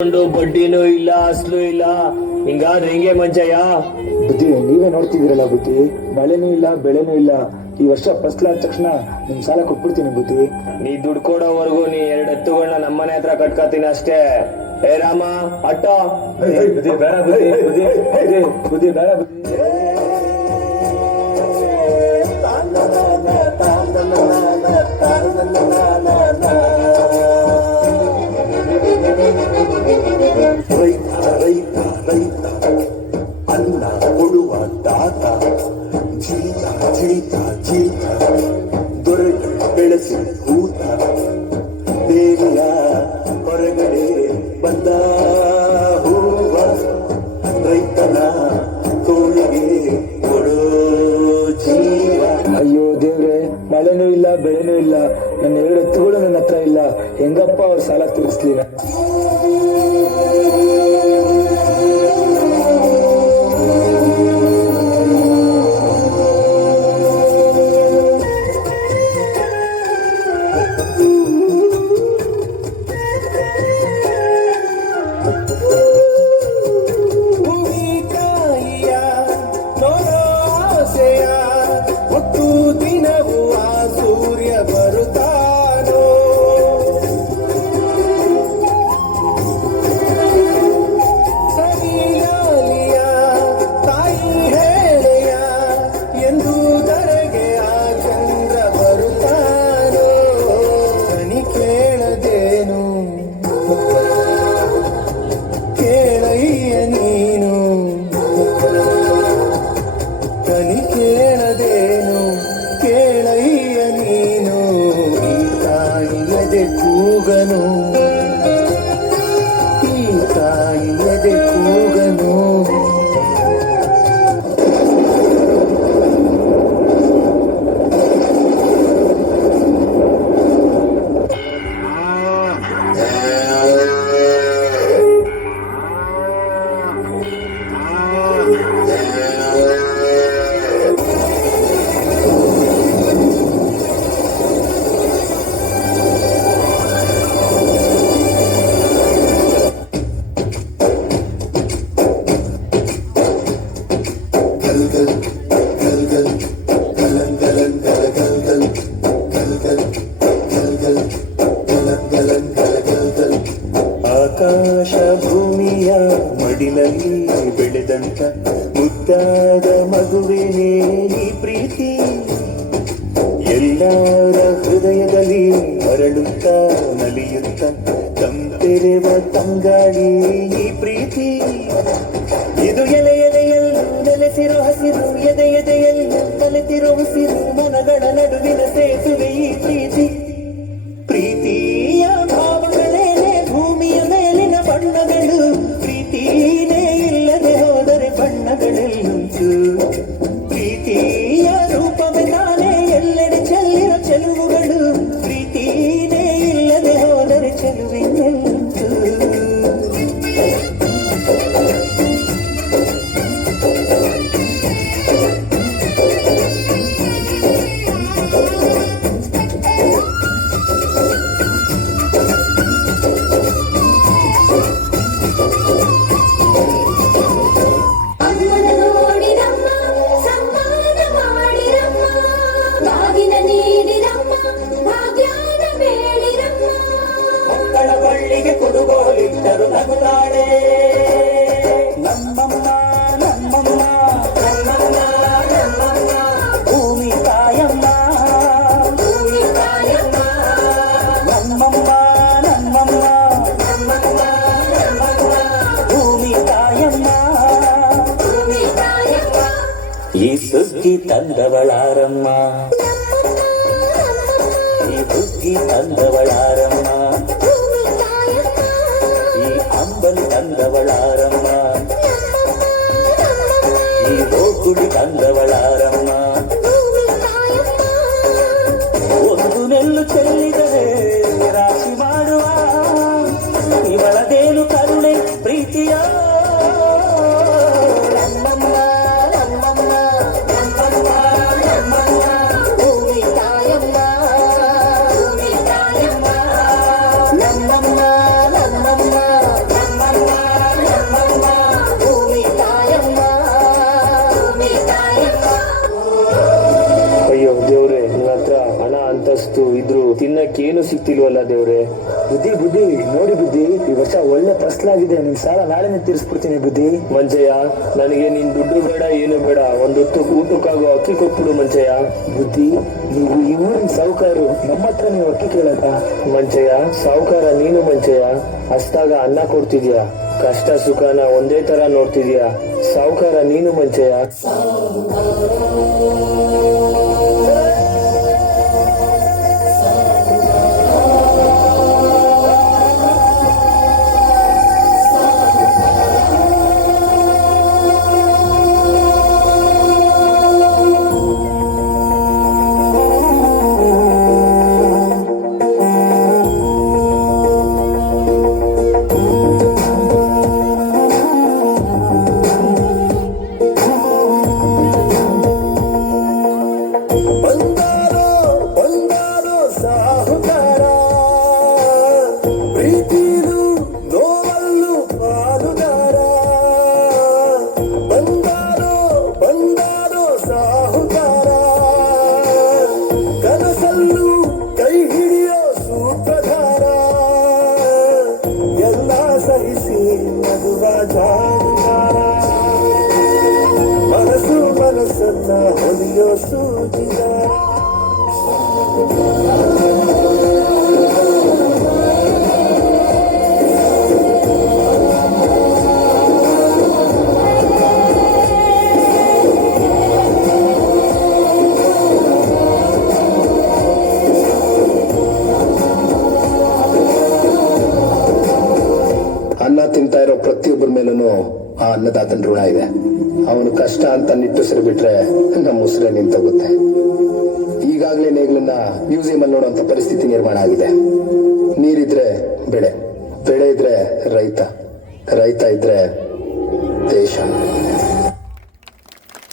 ಬಡ್ಡಿನೂ ಇಲ್ಲ ಅಸ್ಲು ಇಲ್ಲ ಹಿಂಗಾದ್ರೆ ಹೆಂಗೆ ಮಂಚಯ್ಯ? ಬುದ್ಧಿ ನೀವೇ ನೋಡ್ತಿದ್ದೀರಲ್ಲ ಬುದ್ಧಿ, ಮಳೆನೂ ಇಲ್ಲ ಬೆಳೆನೂ ಇಲ್ಲ. ಈ ವರ್ಷ ಫಸ್ಟ್ ಆದ ತಕ್ಷಣ ನಿಮ್ ಸಾಲ ಕೊಟ್ಬಿಡ್ತೀನಿ ಬುದ್ಧಿ. ನೀ ದುಡ್ಡು ಕೊಡೋವರೆಗೂ ನೀ 2 ಎತ್ತುಗಳನ್ನ ನಮ್ಮನೆ ಹತ್ರ ಕಟ್ಕೋತೀನಿ ಅಷ್ಟೇ. ಏ ರಾಮ ಅಟ್ಟೋ. ಬುದ್ಧಿ ಬೇಡ ಬುದ್ಧಿ, ಬುದ್ಧಿ ಬೇಡ ಬುದ್ಧಿ. ರೈತ ರೈತ ರೈತ ಅನ್ನ ಕೊಡುವ ತಾತ, ಜೀತ ಜೀತ ಜೀತ ದೊರೆಗಳು ಬೆಳೆಸಿ ಕೂತ, ಬೇಲಿಯ ಹೊರಗಡೆ ಬಂದ ಹೂವ, ರೈತನ ತೋಳಿಗೆ ಕೊಡೋ ಜೀವ. ಅಯ್ಯೋ ದೇವ್ರೆ, ಮಳೆನೂ ಇಲ್ಲ ಬೆಳೆನೂ ಇಲ್ಲ, ನನ್ನ 2 ಎತ್ತುಗಳು ನನ್ನ ಹತ್ರ ಇಲ್ಲ. ಹೆಂಗಪ್ಪ ಅವ್ರ ಸಾಲ ತೀರಿಸ್ಲಿ ನಾನು? ಕೂಗನು ಈ ತಾಯಿಯದೆ ಕೂಗನು. ಆಕಾಶ ಭೂಮಿಯ ಮಡಿಲಲ್ಲಿ ಬೆಳೆದಂತ ಮುದ್ದಾದ ಮಗುವೇನೇ ಈ ಪ್ರೀತಿ, ಎಲ್ಲರ ಹೃದಯದಲ್ಲಿ ಹರಡುತ್ತ ನಲಿಯುತ್ತ ತಂಪೆರೆವ ತಂಗಾಳಿ ಈ ಪ್ರೀತಿ. ಇದು ಎಲೆ ಎಲೆಯಲ್ಲೂ ನೆಲೆಸಿರೋ ಹಸಿರು, ಎದೆ ಎದೆಯಲ್ಲೂ ಕಲೆತಿರೋ ಉಸಿರು, ಮನಗಳ ನಡುವಿನ ಸೇತುವೆ ಈ ಪ್ರೀತಿ. ಪ್ರೀತಿಯ ಭಾವಗಳೇನೆ ಭೂಮಿಯ ಮೇಲಿನ ಬಣ್ಣಗಳು, ಪ್ರೀತಿನೇ ಇಲ್ಲದೆ ಹೋದರೆ ಬಣ್ಣಗಳೆಲ್ಲುಂಟು. ಪ್ರೀತಿಯ ರೂಪವೇ ನಾನೇ ಎಲ್ಲೆಡೆ ಚೆಲ್ಲಿರೋ ಚೆಲುವುಗಳು, ಪ್ರೀತಿನೇ ಇಲ್ಲದೆ ಹೋದರೆ ಚೆಲುವಿನೆಲ್ಲುಂಟು. ಕೊಡುಗೋಲಿಟ್ಟರು ನಗುತ್ತಾಳೆ ನಮ್ಮಮ್ಮ ನಮ್ಮಮ್ಮ ನಮ್ಮಮ್ಮ ನಮ್ಮಮ್ಮ, ಭೂಮಿ ತಾಯಮ್ಮ ಭೂಮಿ ತಾಯಮ್ಮ, ನಮ್ಮಮ್ಮ ನಮ್ಮಮ್ಮ ನಮ್ಮಮ್ಮ ನಮ್ಮಮ್ಮ, ಭೂಮಿ ತಾಯಮ್ಮ ಭೂಮಿ ತಾಯಮ್ಮ. ಈ ಸುಗ್ಗಿ ತಂದವಳಾರಮ್ಮ, ಈ ಸುಗ್ಗಿ ತಂದವಳಾರಮ್ಮ, ಅಂಬಲಿ ತಂದವಳಾರಮ್ಮ, ಈ ಹೋಗುಡಿ ತಂದವಳಾರಮ್ಮ. ಒಂದು ನೆಲ್ಲು ಚೆಲ್ಲಿದರೆ ರಾಶಿ ಮಾಡುವ ಇವಳದೇನು ಕರುಣೆ ಪ್ರೀತಿಯ ನಮ್ಮಮ್ಮ ನಮ್ಮಮ್ಮ ನಮ್ಮಮ್ಮ ನಮ್ಮಮ್ಮ, ಭೂಮಿ ತಾಯಮ್ಮ ಭೂಮಿ ತಾಯಮ್ಮ, ನಮ್ಮಮ್ಮ ನಮ್ಮಮ್ಮ. ಕೊಟ್ಟಿಲ್ವಲ್ಲ ದೇವ್ರೆ. ಬುದ್ಧಿ ಬುದ್ಧಿ ನೋಡಿ ಬುದ್ಧಿ, ಈ ವರ್ಷ ಒಳ್ಳೆ ಫಸ್ಲಾಗಿದೆ. ನಿನ್ ಸಾಲ ನಾಳೆನೆ ತೀರಿಸ್ಬಿಡ್ತೀನಿ ಬುದ್ಧಿ. ಮಂಚಯ್ಯ, ನನಗೆ ನಿನ್ ದುಡ್ಡು ಬೇಡ, ಏನು ಬೇಡ, ಒಂದೊತ್ತು ಊಟಕ್ಕಾಗೋ ಅಕ್ಕಿ ಕೊಟ್ಬಿಡು ಮಂಚಯ್ಯ. ಬುದ್ಧಿ, ನೀವು ಈ ಊರಿನ ಸಾಹುಕಾರು, ನಮ್ಮ ಹತ್ರ ನೀವು ಅಕ್ಕಿ ಕೇಳಕ್ಕ? ಮಂಚಯ್ಯ, ಸಾವುಕಾರ ನೀನು ಮಂಚಯ್ಯ. ಹಸ್ತಾಗ ಅನ್ನ ಕೊಡ್ತಿದ್ಯಾ, ಕಷ್ಟ ಸುಖನ ಒಂದೇ ತರ ನೋಡ್ತಿದ್ಯಾ. ಸಾವುಕಾರ ನೀನು ಮಂಚಯ್ಯ. ಬಂದಾರೋ ಬಂದಾರೋ ಸಾಹುಕಾರ, ಪ್ರೀತಿಲು ನೋವಲ್ಲು ಪಾಲುದಾರ. ಬಂದಾರೋ ಬಂದಾರೋ ಸಾಹುಕಾರ, ಕನಸಲ್ಲೂ ಕೈ ಹಿಡಿಯೋ ಸೂತ್ರಧಾರ. ಎಲ್ಲ ಸಹಿಸಿ ನಗುವ ಜಾನುವಾರ, ಮನಸ್ಸು ಮನಸ್ಸನ್ನ ಹೊಲಿಯೋ ಸೂಜಿದಾರ. ಅನ್ನ ತಿಂತಾ ಇರೋ ಪ್ರತಿಯೊಬ್ಬರ ಮೇಲೂ ಆ ಅನ್ನದಾತನ ಋಣ ಇದೆ. ಅವನು ಕಷ್ಟ ಅಂತ ನಿಟ್ಟುಸಿರು ಬಿಟ್ರೆ ನಮ್ಮ ಉಸಿರೇ ನಿಂತೋಗುತ್ತೆ. ಈಗಾಗಲೇ ನೇಗ್ಲನ್ನ ಮ್ಯೂಸಿಯಂ ಅಲ್ಲಿ ನೋಡುವಂತ ಪರಿಸ್ಥಿತಿ ನಿರ್ಮಾಣ ಆಗಿದೆ. ನೀರಿದ್ರೆ ಬೆಳೆ, ಬೆಳೆ ಇದ್ರೆ ರೈತ, ರೈತ ಇದ್ರೆ ದೇಶ.